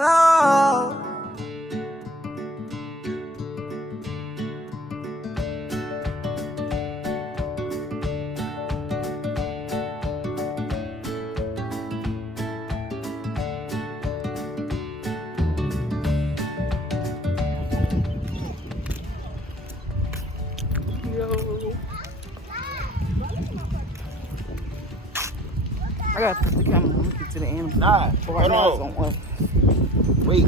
Oh. I gotta put the camera on to the end. Nah, Right now it's on one. Wait.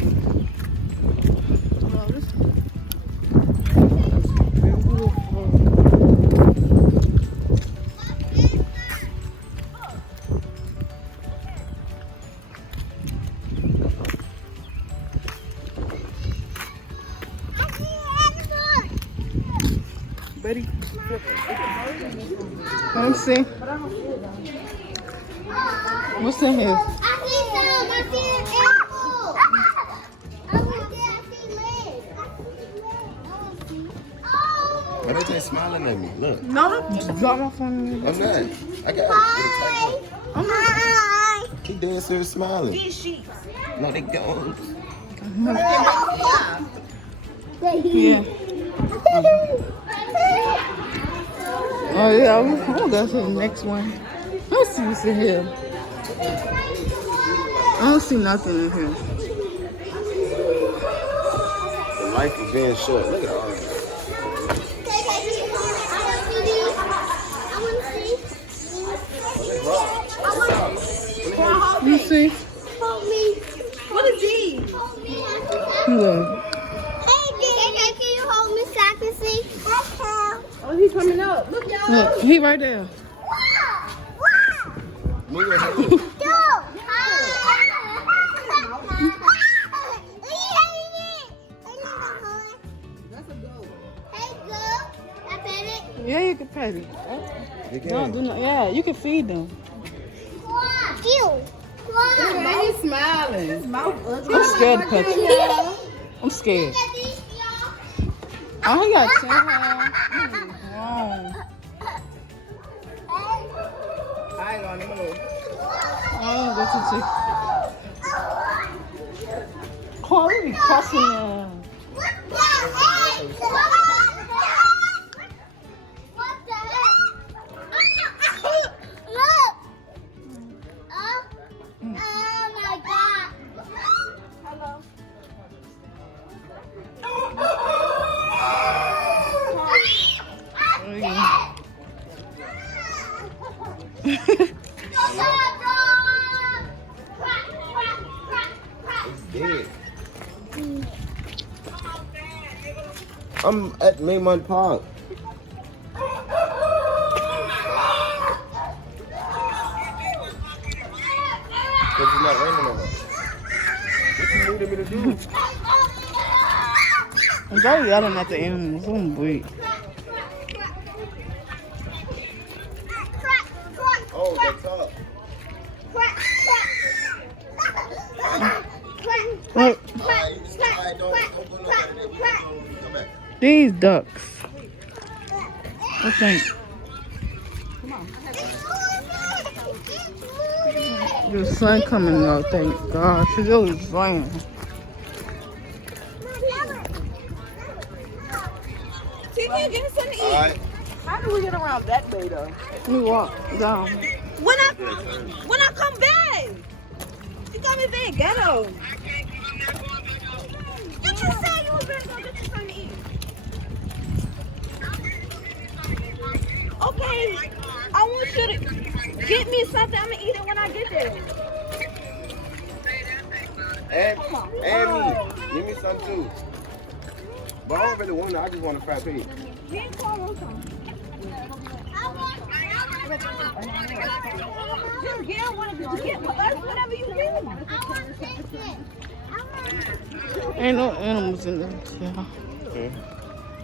Betty, let me see. What's in here? I see some. I see an apple. I see legs. Why they just smiling at me? Look. No, drop my phone. I'm not. I got it. I'm Hi. He dead serious smiling. These sheep. No, they don't. Yeah. Oh yeah, I'm gonna go to the next one. Let's see what's in here. I don't see nothing in here. The life is being short. Look at all that. You see? Help me. What is these? Look. Hey, can you hold me so I can see? Oh, he's coming up. Look, y'all. Look, he right there. Move your head. Yeah, you can pet it. You No, can. do not. Yeah, you can feed them. He's smiling. His mouth ugly. I'm scared to pet you. I'm scared. Oh, he got tail hair. I ain't gonna move. Oh, that's a chick. Oh, we be cussing them. Dead. I'm at Maymont Park. Because it's not raining on us. What you needed me to do? I'm very yelling at the animals. I'm weak. Oh, that's up. Look, these ducks. I think. The sun coming out, thank God. It's really raining. TV, give me something to eat. All right. How do we get around that way, though? We walk down. When I come back, you got me being ghetto. You just said you were going to go get you something to eat. Okay, I want you to get me something. I'm gonna eat it when I get there. And me. Give me some too. But I don't really want it. I just want a frappe. You ain't call some. Just get whatever you get. Ain't no animals in there. Yeah. Okay.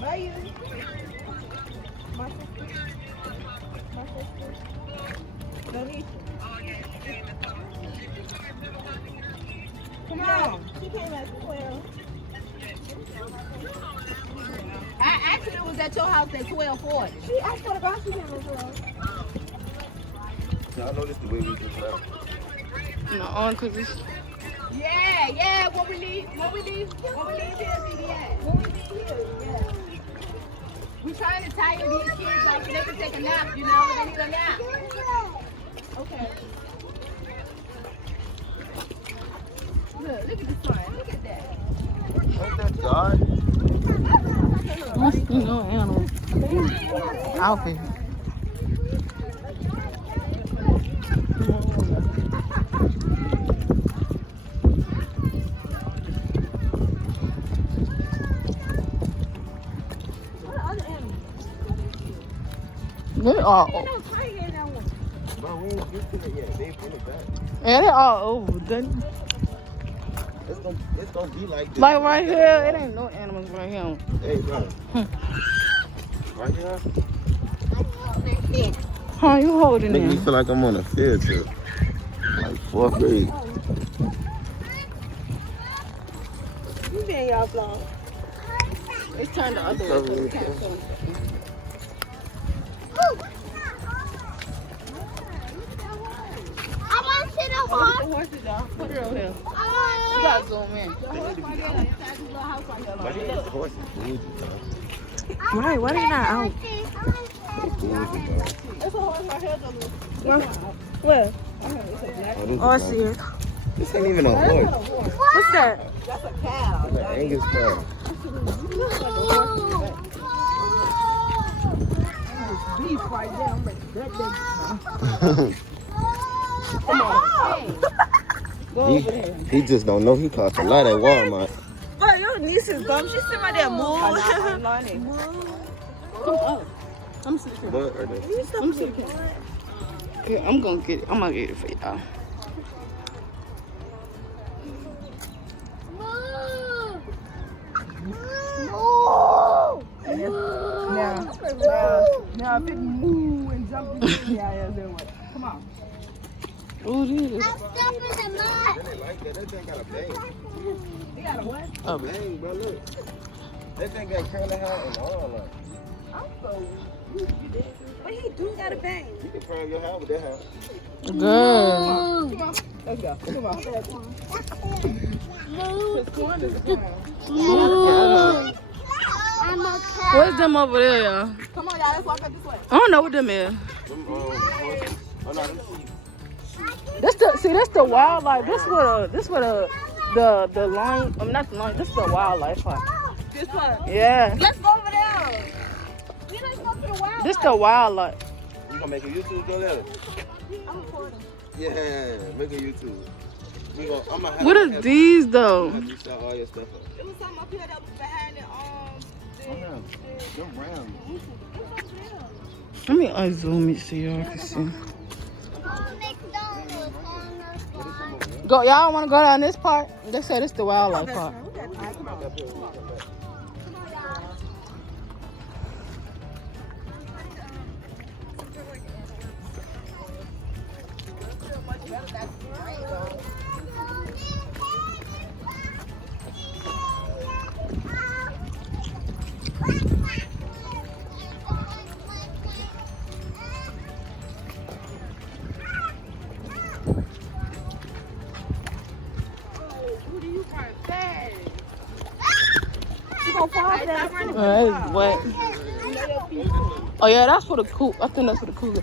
Bye, you. Come on. She came at 12. I actually was at your house at 12:40. She asked for the box. She came at 12. So I know this the way we just left. No, because it's Yeah. What we leave here, yeah. When we leave here, yeah. We trying to tire these kids off so they can take a nap, you know, they need a nap. Okay. Look at the sun. Look at that. Ain't that God? You know, animal. Outfit. They are. Bro, we ain't get to it yet. They ain't finished that. Yeah, they all over. It's gonna be like this. Like right here, it ain't no animals right here. Hey, bro. Right here? Huh, you holding Make me them? feel like I'm on a field trip. Like 4th grade. You been y'all vlog. It's turned the other way. I want to see the Put horse. the horses down. Put it over here. I You gotta zoom in. But these horses bougie, bro. Right, why they not out? They bougie, bro. There's a horse right here, though. Where? Oh, Oh, I see it. This ain't even a horse. What's that? That's a cow. It's an Angus cow. Beef right there. I'm like, that He just don't know he cost a lot at Walmart. But your niece is dumb. She's sitting right there, move. I'm sitting But, or the- I'm sitting here. I'm gonna get it. I'm gonna get it for y'all. Now if it move and jump in the air, then what? Come on. Oh, this is. I'm stuck in the mud. They like that. That thing got a bang. You got a what? Oh, Bang, bro, look. That thing got curly hair and all that. I'm so But he do got a bang. You can curl your hair with that hair. girl. Come on. Let's go. Come on. Cause corn is a cow. I'm a What's them over there, y'all? Come on, y'all. Let's walk up this way. I don't know what them is. Them, horses. Oh, no, them sheep. That's the wildlife. This what the lion. I'm not the lion. This is the wildlife part. This one. Yeah. Let's go over there. We let's go to the wild. This the wildlife. You gonna make a YouTube video later? I'm recording. Yeah, make a YouTube. We gonna, I'm gonna have What is these though? have you sell all your stuff up. It was something up here that was behind it. Them round. Let me unzoom it so y'all can see. McDonald's on the side. Go, y'all want to go down this part? They said it's the wildlife part. It's wet. Oh yeah, that's for the cool. I think that's for the cougar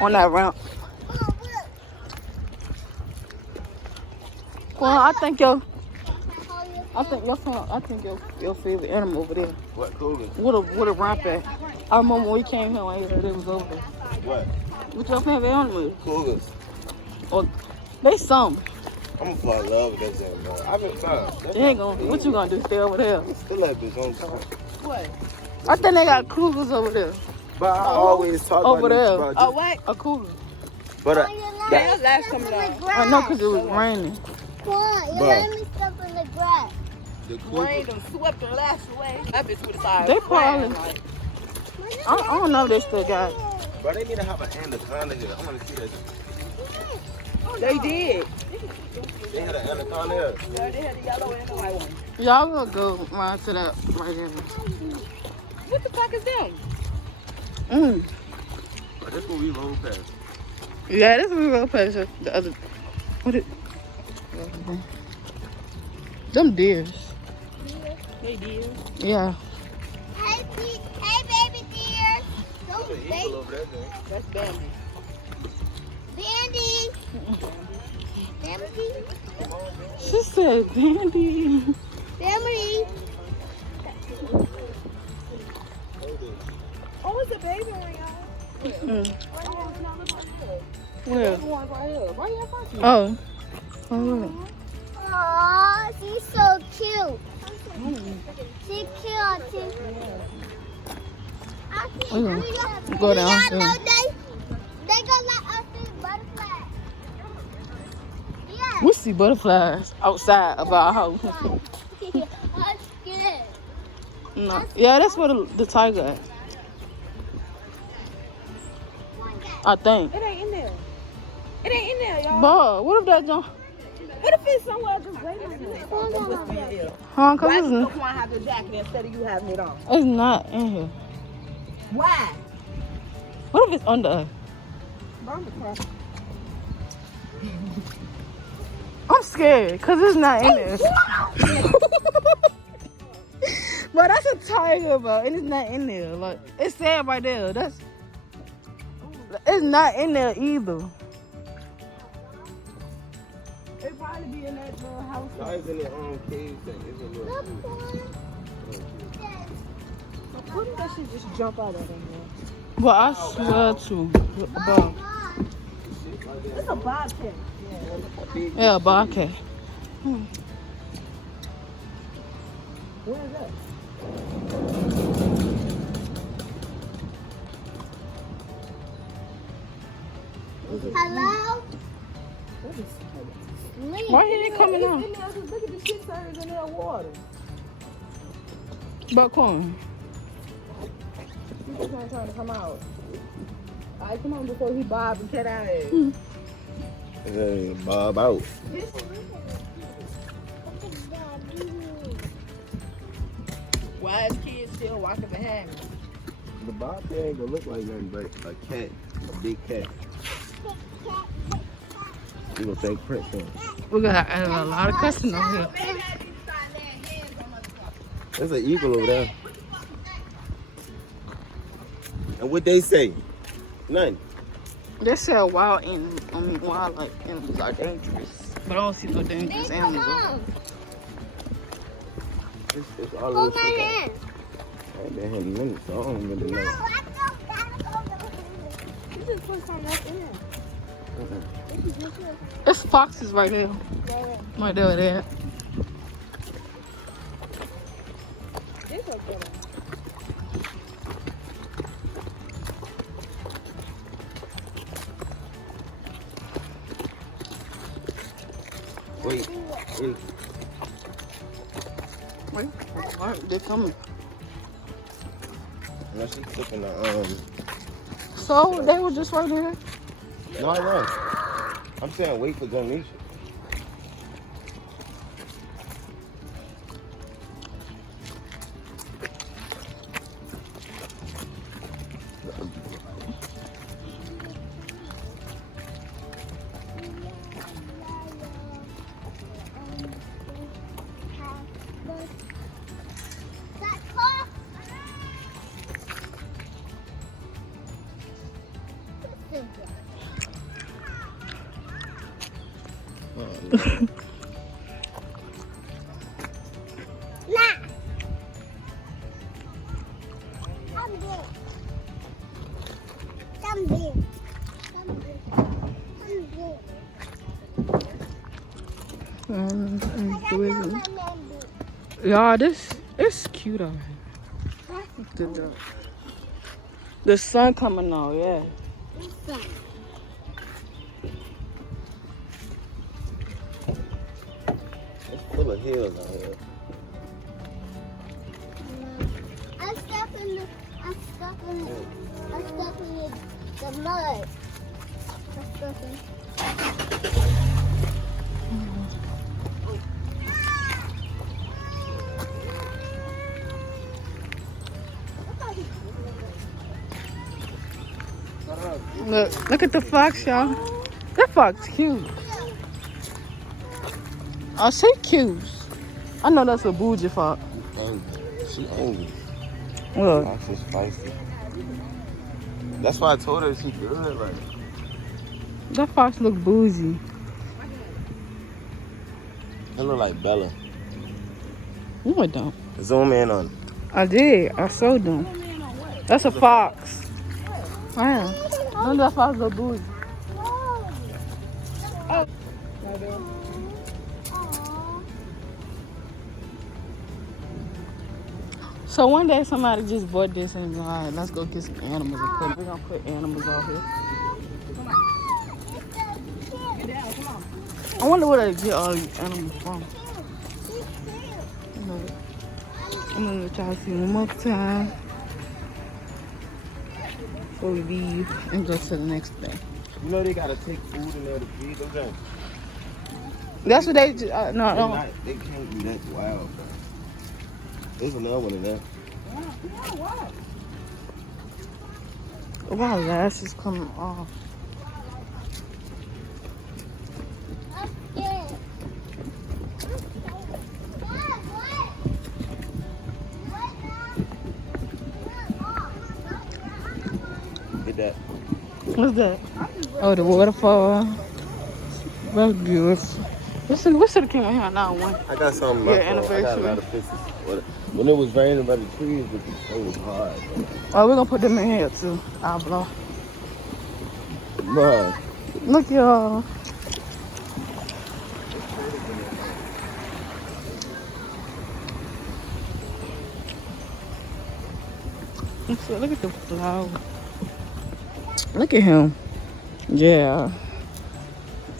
on that ramp. Well, I think your favorite animal over there. What, cougar? What a ramp at. I remember when we came here, when it was over there. What? What your favorite animal? Cougars. Or they some. I'm gonna fall in love with that thing, bro. I've been fine. They ain't gonna. What you gonna do? Stay over there? Still that bitch on time. What? I think they got cougars over there. But I always talk Over about there. this, bro. Oh, what? A cougar. But Yeah, last time around. I know because it was raining. What? You Bro. let me step in the grass. the Rain cougar, done swept the last away. That bitch would have They probably. I don't know if they still got it. bro, they need to have an anaconda here. I want to see that. They did. They had an anaconda here. Yeah, they had the yellow and the white one. Y'all gonna go around to that right there. What the fuck is them? But that's what we roll past. Yeah, this is real past the other. What it? Them deers. They did. Yeah. Hey, baby dear. Don't baby. That's Bambi. Bandy. Bandy. She said, Dandy. Family. Oh, it's a baby one, y'all. Where? One right here. Why you have Oh. Oh, look. Aw, she's so cute. She's cute, too. We gonna go down Y'all soon. know they gonna let us see butterflies. Yeah. We see butterflies outside of our house. I'm scared. No. Yeah, that's where the tiger at. I think. It ain't in there. It ain't in there, y'all. But what if that jump? What if it's somewhere just waiting? Huh? Why Cause does it's, the one have the jacket instead of you having it on? it's not in here. Why? What if it's under us? I'm scared because it's not in there. But that's a tiger, bro, and it's not in there. Like it's sad right there. It's not in there either. It probably be in that little house. No, it's in their own cage thing. It's a little. What if that shit just jump out of them? But I swear to, bro. It's a bobcat. Yeah, bobcat. Where is that? Hello? Why he ain't coming out? Look at the shit servers in their water. But come. He's just not trying to come out. All right, come on before he bob and cut out of it. Hey, Bob out. Why is kids still walking behind me? The Bobcat ain't gonna look like nothing but a cat, a big cat. You gonna think Prince on? We got a lot of customers here. There's an eagle over there. And what they say? None. They say wild animals are dangerous. But I don't see no dangerous animals. It's all Hold over. my hand. I ain't been here in minutes, so I don't really know. You just put something else in there. It's foxes right there. Right there. It's okay. Wait. Wait, they're coming. No, she's cooking the So they were just right there. No, I was. I'm saying wait for Donisha. Y'all, it's cute out here. The sun coming out, yeah. It's full of hills out here. I'm stuck in the mud. I'm stuck in. Look at the fox, y'all. That fox cute. Oh, she cute. I know that's what Bougie fought. She angry. Look. Fox is feisty. That's why I told her she good. Like, That fox look bougie. it look like Bella. No, it don't. Zoom in on it. I did. I showed them. That's a fox. Wow. None of that fox look bougie. So one day somebody just bought this and was like, all right, let's go get some animals and put. We're gonna put animals out here. I wonder where they get all these animals from. I'm gonna try to see one more time before we leave and go to the next thing. You know they gotta take food in there to feed them guys. That's what they no. They can't be that wild, bro. There's another one in there. Oh, my lash is coming off. Get that. What's that? Oh, the waterfall. That's beautiful. We should have came out here on that one. I got something. Yeah, I got a anniversary. lot of pictures. When it was raining by the trees, it was hard. Oh, we're gonna put them in here too. I'll blow. Bro. Look, y'all. Look at the flower. Look at him. Yeah.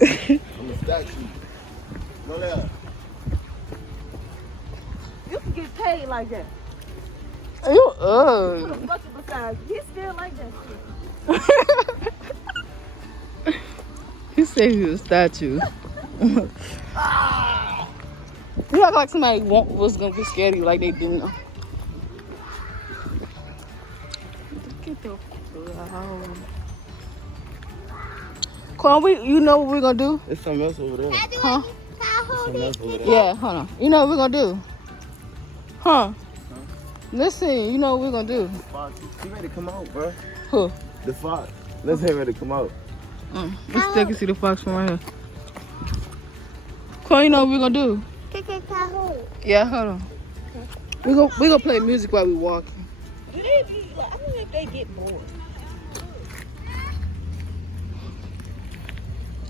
I'm a statue. Go there. You can get paid like that. You Put a bucket beside you. He still like that shit. He said he was a statue. You act like somebody was gonna be scared of you like they didn't know. Look at the flower. Quan, you know what we're gonna do? There's something else over there. Huh? Something else over there. Yeah, hold on. You know what we're gonna do? Huh? Listen, you know what we're gonna do? Fox, she ready to come out, bro. Who? The fox. Let's have her to come out. We still can see the fox from right here. Quan, you know what we're gonna do? Yeah, hold on. We gonna play music while we walking. Do they be like, I don't know if they get bored.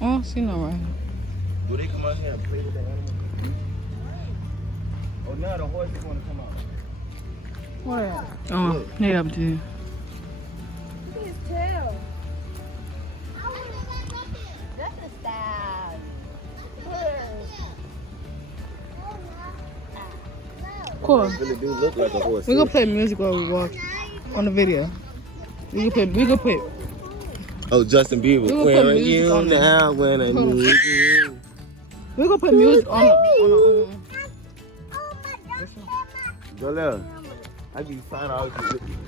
I don't see no right here. Do they come out here and play with the animals? Oh, now the horses want to come out. Where? Oh, they up there. Look at his tail. That's a style. Cool. It really do look like a horse. We gonna play music while we walk on the video. We gonna play. Oh, Justin Bieber. We gonna Where put are music you on there. now when I Hold on. need you? We gonna put music on the Go there. I give you $5 to get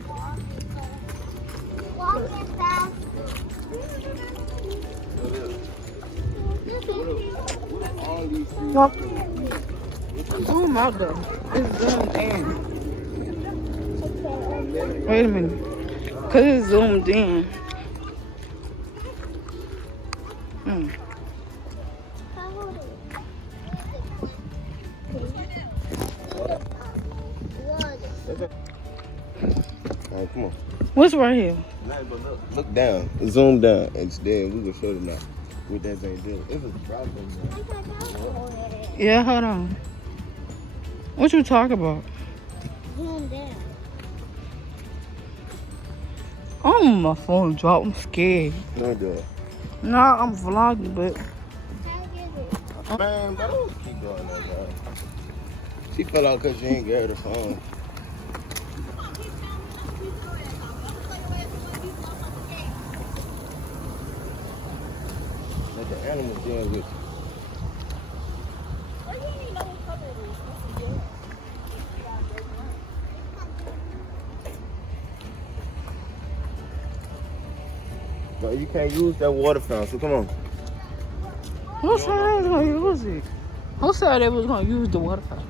Walk. Zoom out though. It's zoomed in. Wait a minute. Cause it's zoomed in. Alright, come on. What's right here? Look down. Zoom down. And then we will show them now what that thing do. It's a drop in there. Yeah, hold on. What you talking about? Oh, my phone dropped. I'm scared. Don't do it. Nah, I'm vlogging, but Man, but don't keep going there, bro. She fell out because she ain't get her the phone. Let the animals deal with you. No, you can't use that water fountain, so come on. who said they was gonna use it? Who said they was gonna use the water fountain?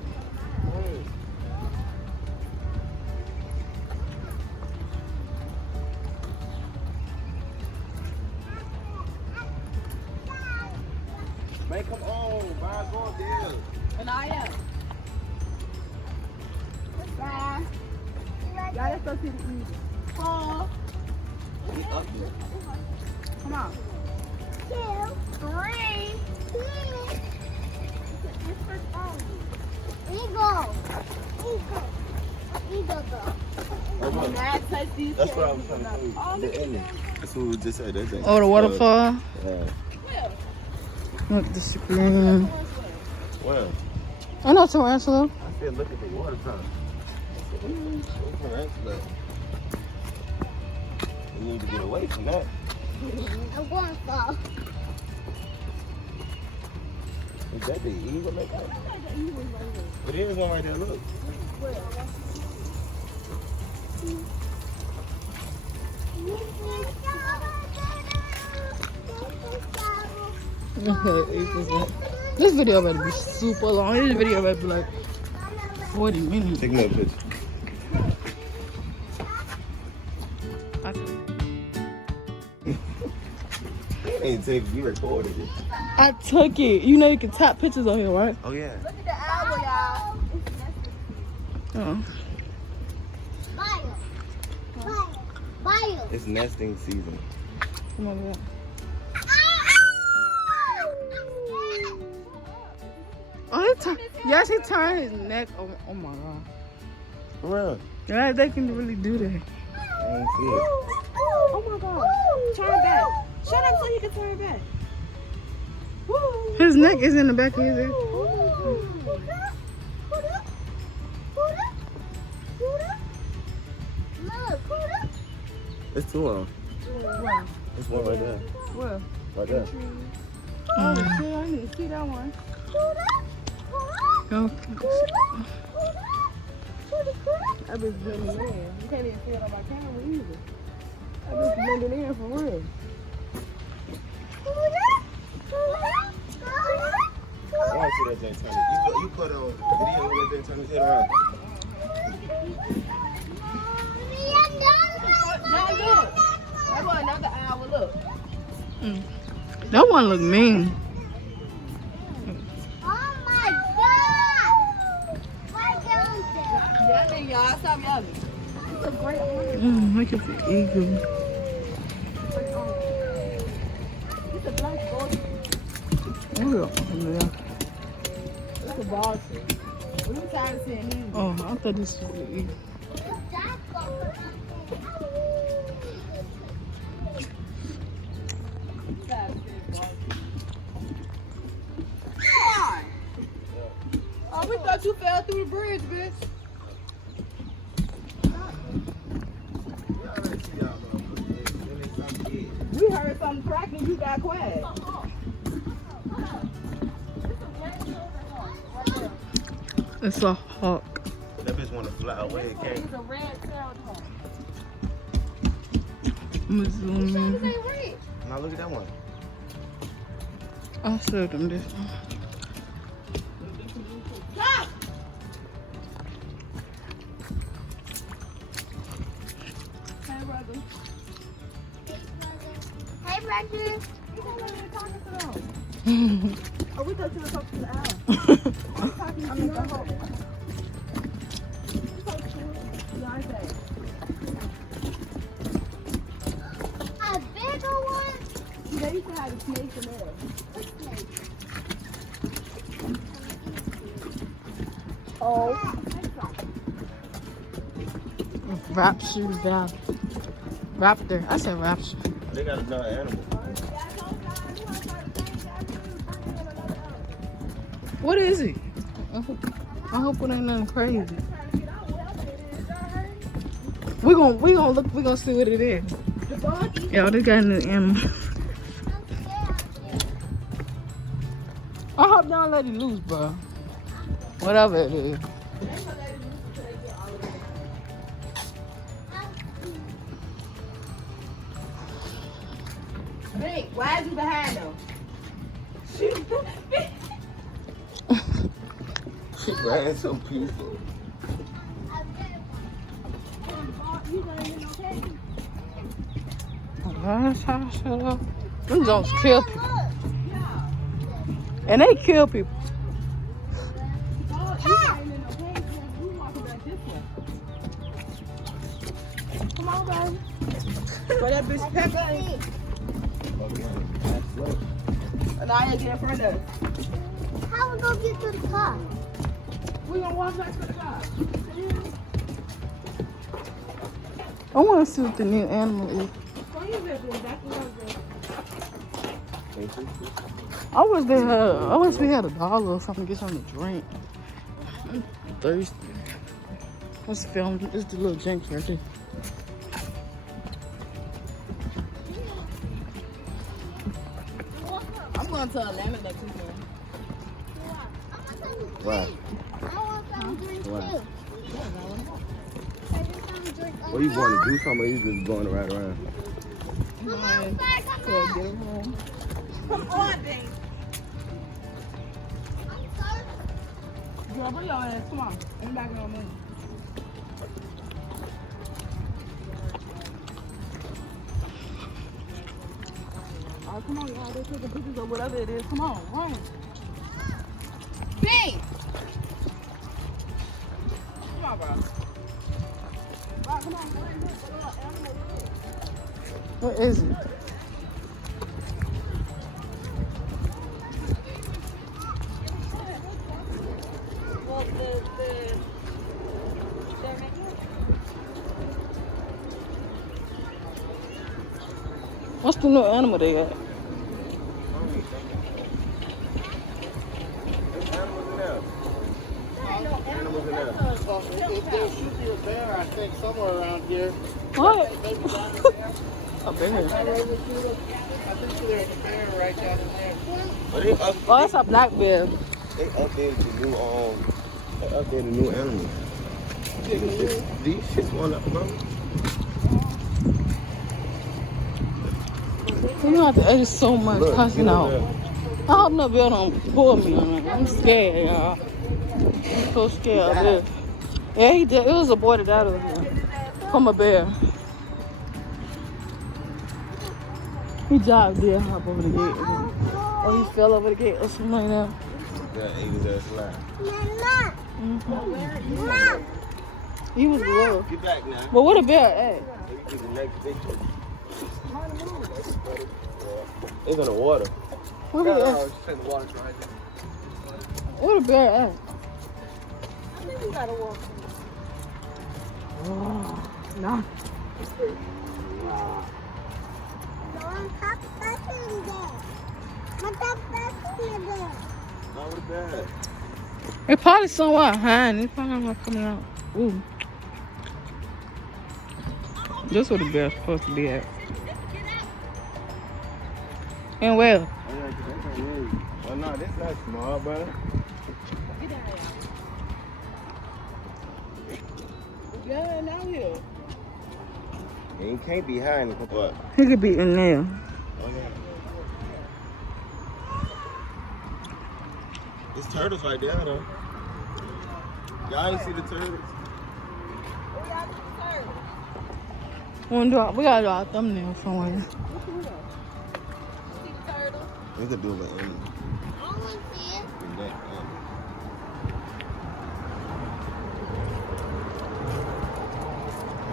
Let's go see the eagle. Paul, come on. 2, 3. Eagle. That's what I was trying to say. The ending. That's what we just said. That's it. Oh, the waterfall. Yeah. Look, the screen. Well, I know tarantula. I said look at the water fountain. We need to get away from that. I'm going to fall. Is that the eagle? Look at it. But there's one right there. Look. This video better be super long. This video better be like 40 minutes. Take another picture. Ain't take, you recorded it. I took it. You know you can tap pictures on here, right? Oh yeah. Look at the owl, y'all. Oh. Bio. It's nesting season. Come on, yeah. Oh, yeah, she turned his neck. Oh my god. For real. Yeah, they can really do that. I don't see it. Oh my God. Turn back. Shut up so he can turn back. His neck is in the back of his head. It's two of them. Where? It's one right there. Where? Right there. Oh, shit, I need to see that one. Go. That bitch blending in. You can't even see it on my camera either. That bitch blending in for real. I want to see that thing turn it. You put on the video when that thing turn his head around. Now look. That was another hour, look. That one look mean. Yelling, y'all. Stop yelling. It's a great one. Look at the eagle. It's a black vulture. Oh, yeah. It's a vulture. We were tired of seeing him. Oh, I thought this was the eagle. Oh, we thought you fell through the bridge, bitch. We heard something cracking, you got quiet. It's a hawk. That bitch want to fly away. It can't. It's a red tailed hawk. I'm gonna zoom in. Now look at that one. I'll show them this one. Hey, brother. Hey, brother. Oh, we thought you were talking to the owl. I'm talking to the hawk. A bigger one? They used to have a snake in there. Oh. Raptor. I said rapture. They got another animal. What is it? I hope it ain't nothing crazy. We gonna look. We gonna see what it is. Yeah, they got a new animal. I hope y'all let it loose, bro. Whatever it is. Big, why is you behind them? She ran so peaceful. Shut up. Them don't kill people. And they kill people. Come on, baby. So that bitch Pepper. And now you get in front of us. How we gonna get to the car? We gonna walk back to the car. I want to see what the new animal is. I wish we had $1 or something to get something to drink. I'm thirsty. Let's film. It's the little Jenks right there. I'm going to Atlanta next weekend. Why? I want some drink Why? too. I just want to drink. What you want to do something or you just going right around? Come on, Bert, come Yeah, on. get him home. Come on, babe. I'm thirsty. Girl, bring your ass. Come on. In the back of your money. All right, come on, y'all. They're taking pictures of whatever it is. Come on, run. Bing! Come on, bro. Bro, come on. What is it? What's the new animal they got? Animals in there. If there should be a bear, I think, somewhere around here. What? Maybe down in there. A bear. I think there's a bear right down in there. But they Oh, it's a black bear. updated the new animals. These shits going up, bro. You know, it's so much Look, cussing get out. over I hope no bear don't pull me on it. I'm scared, y'all. I'm so scared of this. Yeah, he did. It was a boy that died over here from a bear. He jogged there, hop over the gate. Or he fell over the gate or something like that. Yeah, he was that slide. Mama, He was low. Get back now. But what a bear at? Let me get the next picture. It's in the water. What a bear? What a bear at? Oh, nah. Mom, stop touching that. Stop touching that. Not with that. It probably somewhere hiding. It's probably not coming out. Ooh. This where the bear's supposed to be at. And well, Oh, no, this not small, brother. Yeah, now here. And you can't be hiding. What? he could be in there. Oh, yeah. There's turtles right there, though. Y'all ain't see the turtles? We gotta do our thumbnail somewhere. We could do it with Andy. I want to see it. With that,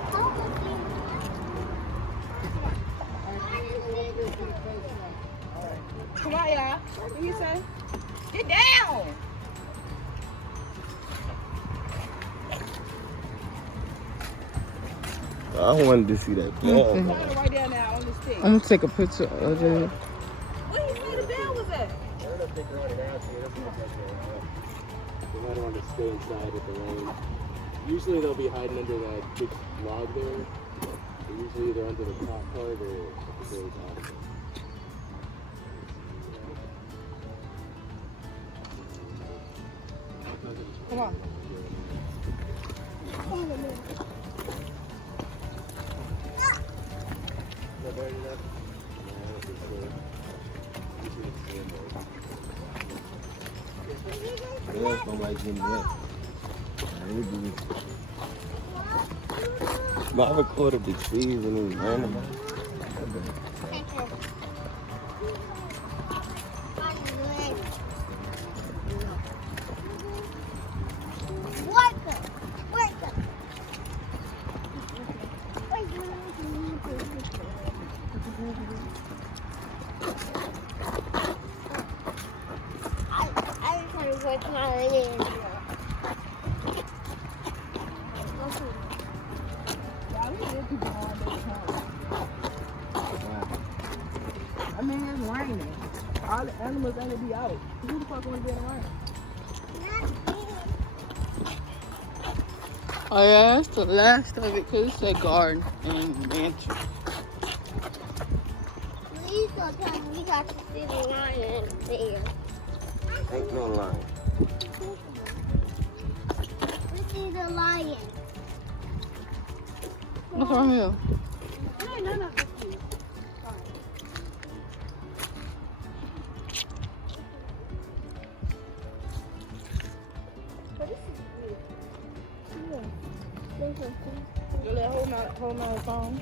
I want to see it. Come on, y'all. What you say? Get down. I wanted to see that ball. Okay. Put it right down now on the stick. I'm gonna take a picture of it. Where you say the bell was at? They might want to stay inside with the rain. Usually they'll be hiding under that big log there. They're usually either under the top part or at the very top. Come on. Bears don't like getting wet. They do. But I recorded the trees and these animals. Wake up. I mean, it's raining. All the animals ain't gonna be out. Who the fuck wanna be in the rain? Oh yeah, that's the last of it because it's a garden and mansion. Please don't tell me we got to see the lion there. Ain't no line. We see the lion. What's wrong here? You let hold my phone.